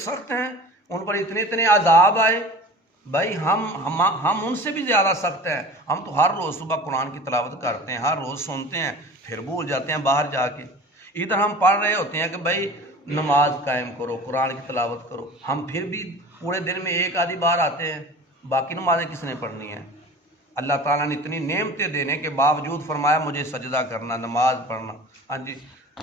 سخت ہیں، ان پر اتنے عذاب آئے، بھائی ہم ان سے بھی زیادہ سخت ہیں۔ ہم تو ہر روز صبح قرآن کی تلاوت کرتے ہیں، ہر روز سنتے ہیں، پھر بھول جاتے ہیں باہر جا کے۔ ادھر ہم پڑھ رہے ہوتے ہیں کہ بھائی نماز قائم کرو، قرآن کی تلاوت کرو، ہم پھر بھی پورے دن میں ایک آدھی بار آتے ہیں، باقی نمازیں کس نے پڑھنی ہیں؟ اللہ تعالیٰ نے اتنی نعمتیں دینے کے باوجود فرمایا مجھے سجدہ کرنا، نماز پڑھنا۔ ہاں جی،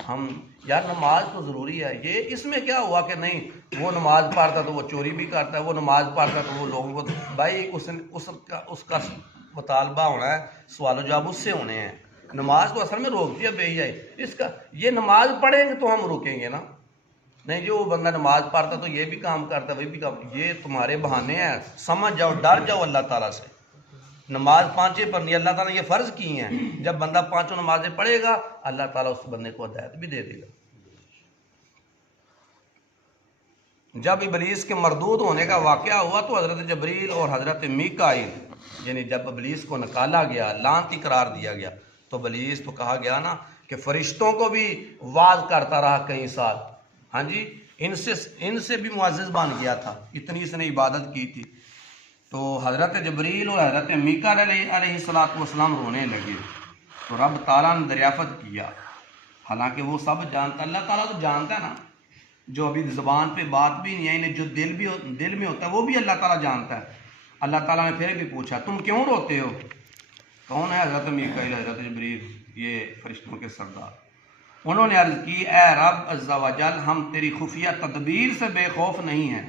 ہم یار نماز تو ضروری ہے، یہ اس میں کیا ہوا کہ نہیں وہ نماز پڑھتا تو وہ چوری بھی کرتا ہے، وہ نماز پڑھتا تو وہ لوگوں کو، بھائی اس کا مطالبہ ہونا ہے، سوال و جواب اس سے ہونے ہیں۔ نماز تو اصل میں روکتی ہے بے حیائی، اس کا یہ نماز پڑھیں گے تو ہم روکیں گے نا، نہیں جو بندہ نماز پڑھتا تو یہ بھی کام کرتا وہی بھی کام، یہ تمہارے بہانے ہیں، سمجھ جاؤ، ڈر جاؤ اللہ تعالیٰ سے۔ نماز پانچیں پڑھنی، اللہ تعالیٰ نے یہ فرض کی ہیں، جب بندہ پانچوں نمازیں پڑھے گا اللہ تعالیٰ اس بندے کو ہدایت بھی دے دے گا۔ جب ابلیس کے مردود ہونے کا واقعہ ہوا تو حضرت جبریل اور حضرت میکائیل، یعنی جب ابلیس کو نکالا گیا، لعنتی قرار دیا گیا، تو ابلیس تو کہا گیا نا کہ فرشتوں کو بھی وعظ کرتا رہا کئی سال، ہاں جی، ان سے بھی معزز بن گیا تھا، اتنی اس نے عبادت کی تھی۔ تو حضرت جبریل اور حضرت میکائیل علیہ السلام رونے لگے، تو رب تعالیٰ نے دریافت کیا، حالانکہ وہ سب جانتا، اللہ تعالیٰ تو جانتا ہے نا، جو ابھی زبان پہ بات بھی نہیں ہے، جو دل میں ہوتا ہے وہ بھی اللہ تعالیٰ جانتا ہے۔ اللہ تعالیٰ نے پھر بھی پوچھا تم کیوں روتے ہو؟ کون ہے؟ حضرت میکائیل، حضرت جبریل، یہ فرشتوں کے سردار۔ انہوں نے عرض کی اے رب عز و جل، ہم تیری خفیہ تدبیر سے بے خوف نہیں ہیں،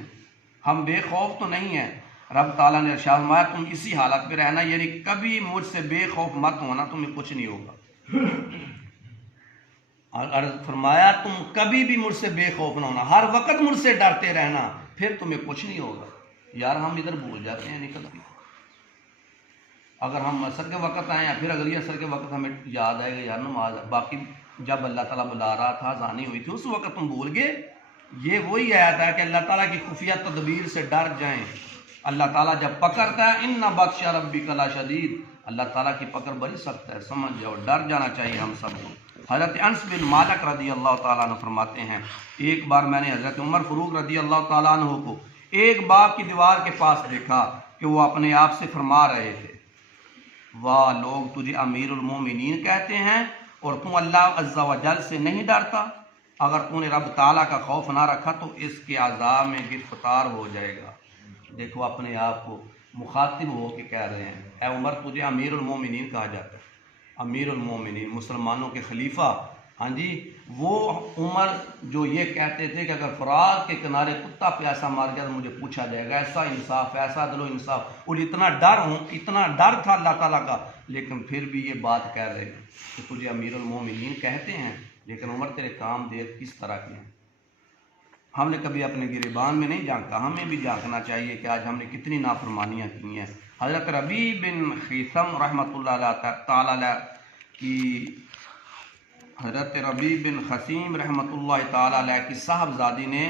ہم بے خوف تو نہیں ہیں۔ رب تعالیٰ نے ارشاد فرمایا تم اسی حالت پہ رہنا، یعنی کبھی مجھ سے بے خوف مت ہونا، تمہیں کچھ نہیں ہوگا۔ اور فرمایا تم کبھی بھی مجھ سے بے خوف نہ ہونا، ہر وقت مجھ سے ڈرتے رہنا، پھر تمہیں کچھ نہیں ہوگا۔ یار ہم ادھر بھول جاتے ہیں نکلتی، اگر ہم عصر کے وقت آئیں یا پھر اگلی عصر کے وقت ہمیں یاد آئے گا یار نماز، باقی جب اللہ تعالیٰ بلا رہا تھا، اذانی ہوئی تھی، اس وقت تم بھول گئے۔ یہ وہی آیت ہے کہ اللہ تعالیٰ کی خفیہ تدبیر سے ڈر جائیں۔ اللہ تعالیٰ جب پکڑتا ہے ان بطش ربک لشدید، اللہ تعالیٰ کی پکڑ بڑی سخت ہے، سمجھ جاؤ، ڈر جانا چاہیے ہم سب کو۔ حضرت انس بن مالک رضی اللہ تعالیٰ عنہ فرماتے ہیں ایک بار میں نے حضرت عمر فاروق رضی اللہ تعالیٰ عنہ کو ایک باغ کی دیوار کے پاس دیکھا کہ وہ اپنے آپ سے فرما رہے تھے واہ لوگ تجھے امیر المومنین کہتے ہیں اور تم اللہ عز و جل سے نہیں ڈرتا، اگر تم نے رب تعالیٰ کا خوف نہ رکھا تو اس کے عذاب میں گرفتار ہو جائے گا۔ دیکھو اپنے آپ کو مخاطب ہو کے کہہ رہے ہیں اے عمر تجھے امیر المومنین کہا جاتا ہے، امیر المومنین مسلمانوں کے خلیفہ، ہاں جی، وہ عمر جو یہ کہتے تھے کہ اگر فرات کے کنارے کتا پیاسا مار گیا تو مجھے پوچھا جائے گا، ایسا انصاف، ایسا عدل و انصاف، اور اتنا ڈر تھا اللہ تعالیٰ کا، لیکن پھر بھی یہ بات کہہ رہے ہیں کہ تجھے امیر المومنین کہتے ہیں، لیکن عمر تیرے کام دیکھ کس طرح کے ہیں۔ ہم نے کبھی اپنے گریبان میں نہیں جھانکا، ہمیں بھی جھانکنا چاہیے کہ آج ہم نے کتنی نافرمانیاں کی ہیں۔ حضرت ربیع بن خیثم رحمۃ اللہ تعالیٰ علیہ کی حضرت ربیع بن خثیم رحمۃ اللہ تعالیٰ علیہ کی صاحبزادی نے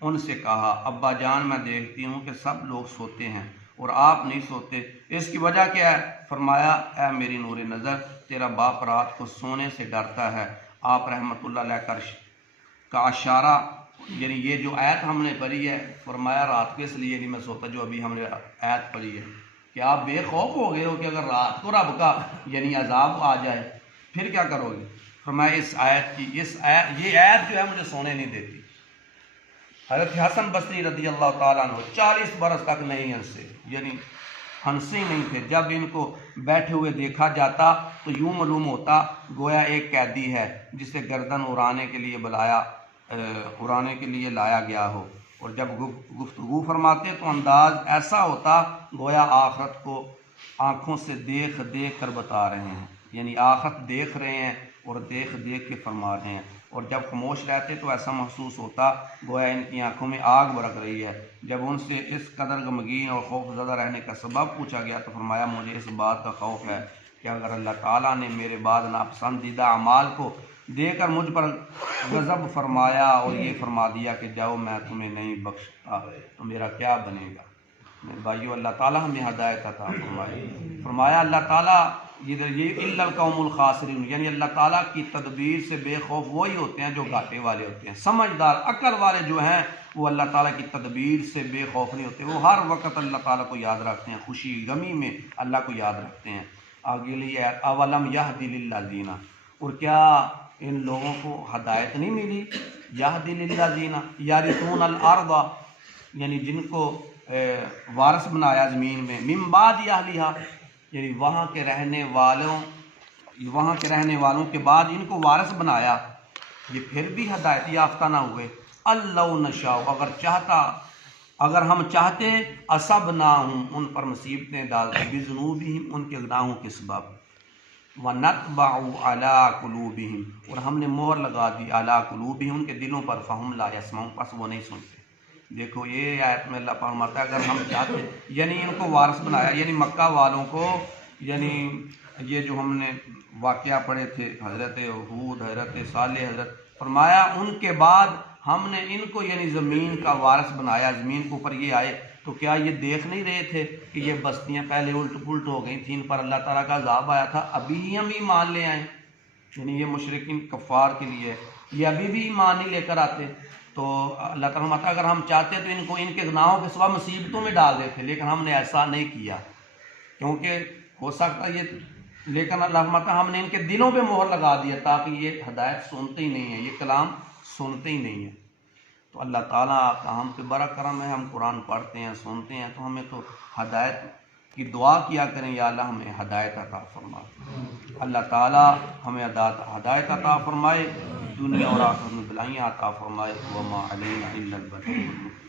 ان سے کہا ابا جان میں دیکھتی ہوں کہ سب لوگ سوتے ہیں اور آپ نہیں سوتے، اس کی وجہ کیا ہے؟ فرمایا اے میری نور نظر تیرا باپ رات کو سونے سے ڈرتا ہے۔ آپ رحمۃ اللہ علیہ کا اشارہ، یعنی یہ جو آیت ہم نے پڑھی ہے، فرمایا رات کو اس لیے نہیں میں سوتا، جو ابھی ہم نے آیت پڑھی ہے کہ آپ بے خوف ہو گئے ہو کہ اگر رات کو رب کا یعنی عذاب آ جائے پھر کیا کرو گے؟ فرمایا اس آیت کی یہ آیت جو ہے مجھے سونے نہیں دیتی۔ حضرت حسن بصری رضی اللہ تعالیٰ عنہ 40 برس تک نہیں ہنسے، یعنی ہنسے نہیں تھے، جب ان کو بیٹھے ہوئے دیکھا جاتا تو یوں معلوم ہوتا گویا ایک قیدی ہے جسے گردن اڑانے کے لیے لایا گیا ہو، اور جب گفتگو فرماتے تو انداز ایسا ہوتا گویا آخرت کو آنکھوں سے دیکھ دیکھ کر بتا رہے ہیں، یعنی آخرت دیکھ رہے ہیں اور دیکھ دیکھ کے فرما رہے ہیں، اور جب خاموش رہتے تو ایسا محسوس ہوتا گویا ان کی آنکھوں میں آگ برک رہی ہے۔ جب ان سے اس قدر غمگین اور خوف زدہ رہنے کا سبب پوچھا گیا تو فرمایا مجھے اس بات کا خوف ہے کہ اگر اللہ تعالیٰ نے میرے بعد ناپسندیدہ اعمال کو دے کر مجھ پر غضب فرمایا اور یہ فرما دیا کہ جاؤ میں تمہیں نہیں بخشتا تو میرا کیا بنے گا۔ میرے بھائیو اللہ تعالیٰ ہمیں ہدایت عطا فرمائے۔ فرمایا اللہ تعالیٰ یہ الا القوم الخاسرین، یعنی اللہ تعالیٰ کی تدبیر سے بے خوف وہی ہوتے ہیں جو گھاٹے والے ہوتے ہیں۔ سمجھدار عقل والے جو ہیں وہ اللہ تعالیٰ کی تدبیر سے بے خوف نہیں ہوتے، وہ ہر وقت اللہ تعالیٰ کو یاد رکھتے ہیں، خوشی غمی میں اللہ کو یاد رکھتے ہیں۔ آگے لیے اولم یہدی للذین، اور کیا ان لوگوں کو ہدایت نہیں ملی؟ یہدی للذین یرثون الارض، یعنی جن کو وارث بنایا زمین میں، من بعد اہلیہا، یعنی وہاں کے رہنے والوں کے بعد ان کو وارث بنایا، یہ پھر بھی ہدایت یافتہ نہ ہوئے۔ اللہ نشاء، اگر ہم چاہتے اصبناہم، ان پر مصیبتیں ڈالتے، بذنوبہم، ان کے گناہوں کے سبب، ونطبع علی قلوبہم، اور ہم نے مہر لگا دی علی قلوبہم، ان کے دلوں پر، فہم لا یسمعون، پس وہ نہیں سنتے۔ دیکھو یہ آیت میں اللہ فرماتا ہے اگر ہم چاہتے، یعنی ان کو وارث بنایا، یعنی مکہ والوں کو، یعنی یہ جو ہم نے واقعہ پڑھے تھے حضرت ہود، حضرت صالح، حضرت، فرمایا ان کے بعد ہم نے ان کو یعنی زمین کا وارث بنایا، زمین کے اوپر یہ آئے، تو کیا یہ دیکھ نہیں رہے تھے کہ یہ بستیاں پہلے الٹ پلٹ ہو گئی تھیں، ان پر اللہ تعالیٰ کا عذاب آیا تھا، ابھی ہم ایمان لے آئیں؟ یعنی یہ مشرکین کفار کے لیے یہ ابھی بھی ایمان نہیں لے کر آتے۔ تو اللہ تعالیٰ فرماتا ہے اگر ہم چاہتے تو ان کو ان کے گناہوں کے سوا مصیبتوں میں ڈال دیتے، لیکن ہم نے ایسا نہیں کیا، کیونکہ ہو سکتا یہ، لیکن اللہ فرماتا ہے ہم نے ان کے دلوں پہ مہر لگا دیا تاکہ یہ ہدایت سنتے ہی نہیں ہیں، یہ کلام سنتے ہی نہیں ہیں۔ تو اللہ تعالیٰ کا ہم پہ بڑا کرم ہے، ہم قرآن پڑھتے ہیں، سنتے ہیں، تو ہمیں تو ہدایت کی دعا کیا کریں، یا اللہ ہمیں ہدایت عطا فرما۔ اللہ تعالیٰ ہمیں ہدایت عطا فرمائے، دنیا اور آخرت میں بھلائیاں عطا فرمائے۔ وما علینا الا البلاغ۔